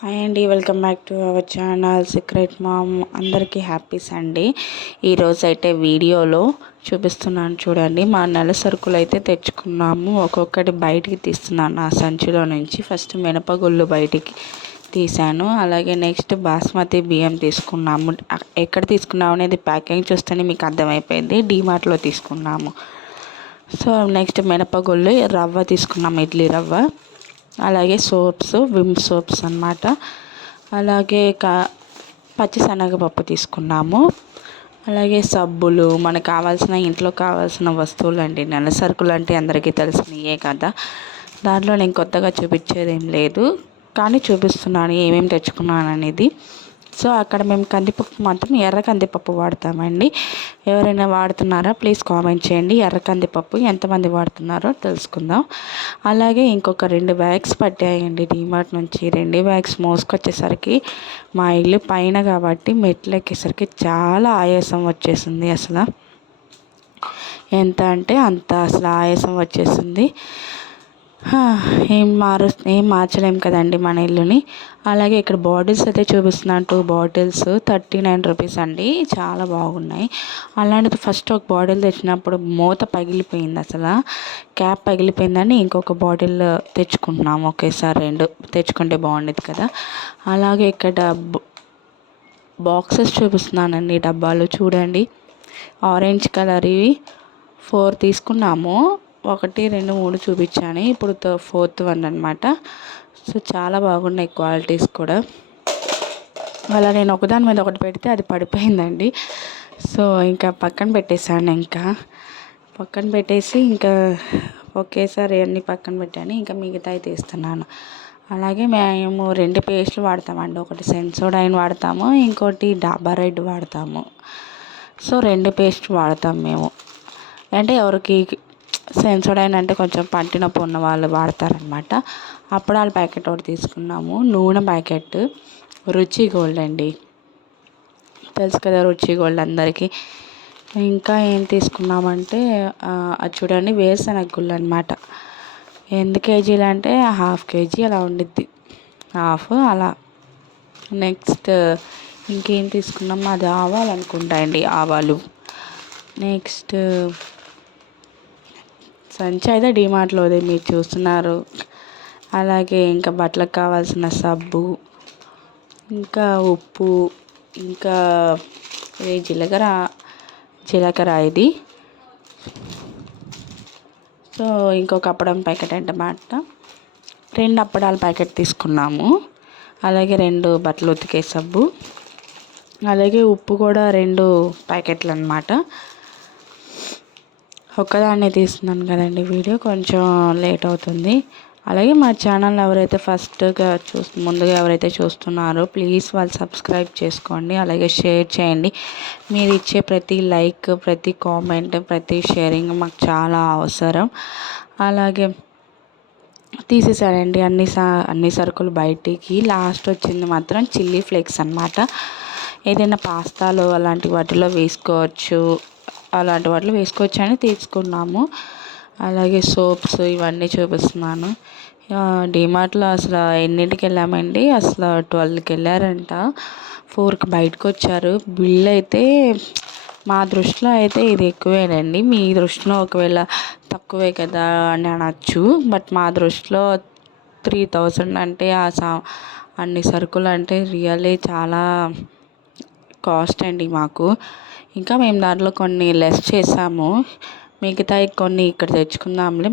Hi అండి, welcome back to our channel Secret Mom. అందరికీ happy Sunday. ఈరోజు అయితే వీడియోలో చూపిస్తున్నాను చూడండి. మా నెల సరుకులు అయితే తెచ్చుకున్నాము. ఒక్కొక్కటి బయటికి తీస్తున్నాను ఆ సంచిలో నుంచి. ఫస్ట్ మినపగుళ్ళు బయటికి తీసాను. అలాగే నెక్స్ట్ బాస్మతి బియ్యం తీసుకున్నాము. ఎక్కడ తీసుకున్నాము అనేది ప్యాకింగ్ చూస్తేనే మీకు అర్థమైపోయింది. డీమార్ట్లో తీసుకున్నాము. సో నెక్స్ట్ మినపగుళ్ళు, రవ్వ తీసుకున్నాము, ఇడ్లీ రవ్వ. అలాగే సోప్స్, విమ్ సోప్స్ అన్నమాట. అలాగే పచ్చిశనగపప్పు తీసుకున్నాము. అలాగే సబ్బులు, మనకు కావాల్సిన ఇంట్లో కావాల్సిన వస్తువులు అండి. నెల సరుకులు అంటే అందరికీ తెలిసినయే కదా. దాంట్లో నేను కొత్తగా చూపించేది ఏం లేదు, కానీ చూపిస్తున్నాను ఏమేమి తెచ్చుకున్నాను అనేది. సో అక్కడ మేము కందిపప్పు మాత్రం ఎర్ర కందిపప్పు వాడతామండి. ఎవరైనా వాడుతున్నారా ప్లీజ్ కామెంట్ చేయండి. ఎర్ర కందిపప్పు ఎంతమంది వాడుతున్నారో తెలుసుకుందాం. అలాగే ఇంకొక 2 బ్యాగ్స్ పట్టాయండి డీమార్ట్ నుంచి. 2 బ్యాగ్స్ మోసుకొచ్చేసరికి మా ఇల్లు పైన కాబట్టి మెట్లు ఎక్కేసరికి చాలా ఆయాసం వచ్చేసింది. అసలు ఎంత అంటే అంత అసలు ఆయాసం వచ్చేసింది. ఏం మార్చలేం కదండి మన ఇల్లుని. అలాగే ఇక్కడ బాటిల్స్ అయితే చూపిస్తున్నాను. 2 బాటిల్స్ 39 రూపీస్ అండి. చాలా బాగున్నాయి. అలాంటిది ఫస్ట్ ఒక బాటిల్ తెచ్చినప్పుడు మూత పగిలిపోయింది. అసలు క్యాప్ పగిలిపోయిందని ఇంకొక బాటిల్ తెచ్చుకుంటున్నాము. ఒకేసారి 2 తెచ్చుకుంటే బాగుండేది కదా. అలాగే ఇక్కడ బాక్సెస్ చూపిస్తున్నానండి. డబ్బాలు చూడండి, ఆరెంజ్ కలర్ ఇవి 4 తీసుకున్నాము. 1 2 3 చూపించాను. ఇప్పుడు 4th వన్ అనమాట. సో చాలా బాగున్నాయి క్వాలిటీస్ కూడా. అలా నేను ఒకదాని మీద ఒకటి పెడితే అది పడిపోయిందండి. సో ఇంకా పక్కన పెట్టేశాను. ఇంకా పక్కన పెట్టేసి ఇంకా ఒకేసారి అన్నీ పక్కన పెట్టాను. ఇంకా మిగతాయి తీస్తున్నాను. అలాగే మేము 2 పేస్ట్లు వాడతామండి. ఒకటి సెన్సోడైన్ వాడతాము, ఇంకోటి డాబర్ రెడ్ వాడతాము. సో 2 పేస్ట్ వాడతాం మేము. అంటే ఎవరికి సెన్సోడైన్ అంటే కొంచెం పంటి నొప్పి ఉన్న వాళ్ళు వాడతారనమాట. అప్పడాల ప్యాకెట్ ఒకటి తీసుకున్నాము. నూనె ప్యాకెట్ రుచి గోల్డ్ అండి, తెలుసు కదా రుచి గోల్డ్ అందరికీ. ఇంకా ఏం తీసుకున్నామంటే అది చూడండి, వేరుశనగ గుళ్ళు అనమాట. ఎన్ని కేజీలు అంటే 1/2 కేజీ అలా ఉండిద్ది, హాఫ్ అలా. నెక్స్ట్ ఇంకేం తీసుకున్నాము, అది ఆవాలు అనుకుంటా అండి, ఆవాలు. నెక్స్ట్ సంచి అయితే డీమార్ట్లోదే మీరు చూస్తున్నారు. అలాగే ఇంకా బట్టలకు కావాల్సిన సబ్బు, ఇంకా ఉప్పు, ఇంకా జీలకర్ర ఇది. సో ఇంకొక అప్పడం ప్యాకెట్ అన్నమాట. 2 అప్పడాల ప్యాకెట్ తీసుకున్నాము. అలాగే 2 బట్టలు ఉతికే సబ్బు, అలాగే ఉప్పు కూడా 2 ప్యాకెట్లు అన్నమాట. ఒక్కదాన్నే తీస్తున్నాను కదండి వీడియో, కొంచెం లేట్ అవుతుంది. అలాగే మా ఛానల్ ఎవరైతే ముందుగా ఎవరైతే చూస్తున్నారో ప్లీజ్ వాళ్ళు సబ్స్క్రైబ్ చేసుకోండి. అలాగే షేర్ చేయండి. మీరు ఇచ్చే ప్రతి లైక్, ప్రతి కామెంట్, ప్రతి షేరింగ్ మాకు చాలా అవసరం. అలాగే తీసేసాడండి అన్ని సరుకులు బయటికి. లాస్ట్ వచ్చింది మాత్రం చిల్లీ ఫ్లేక్స్ అన్నమాట. ఏదైనా పాస్తాలో అలాంటి వాటిలో వేసుకోవచ్చు, అలాంటి వాటిలో వేసుకోవచ్చు అని తీసుకున్నాము. అలాగే సోప్స్ ఇవన్నీ చూపిస్తున్నాను. డీమార్ట్లో అసలు ఎన్నింటికి వెళ్ళామండి, అసలు 12కి వెళ్ళారంట. 4కి బయటకు వచ్చారు. బిల్ అయితే మా దృష్టిలో అయితే ఇది ఎక్కువేనండి. మీ దృష్టిలో ఒకవేళ తక్కువే కదా అని అనొచ్చు. బట్ మా దృష్టిలో 3000 అంటే అన్ని సరుకులు అంటే రియల్లీ చాలా కాస్ట్ అండి మాకు. ఇంకా మేము దాంట్లో కొన్ని లెస్ చేసాము. మిగతాయి కొన్ని ఇక్కడ తెచ్చుకుందాంలే.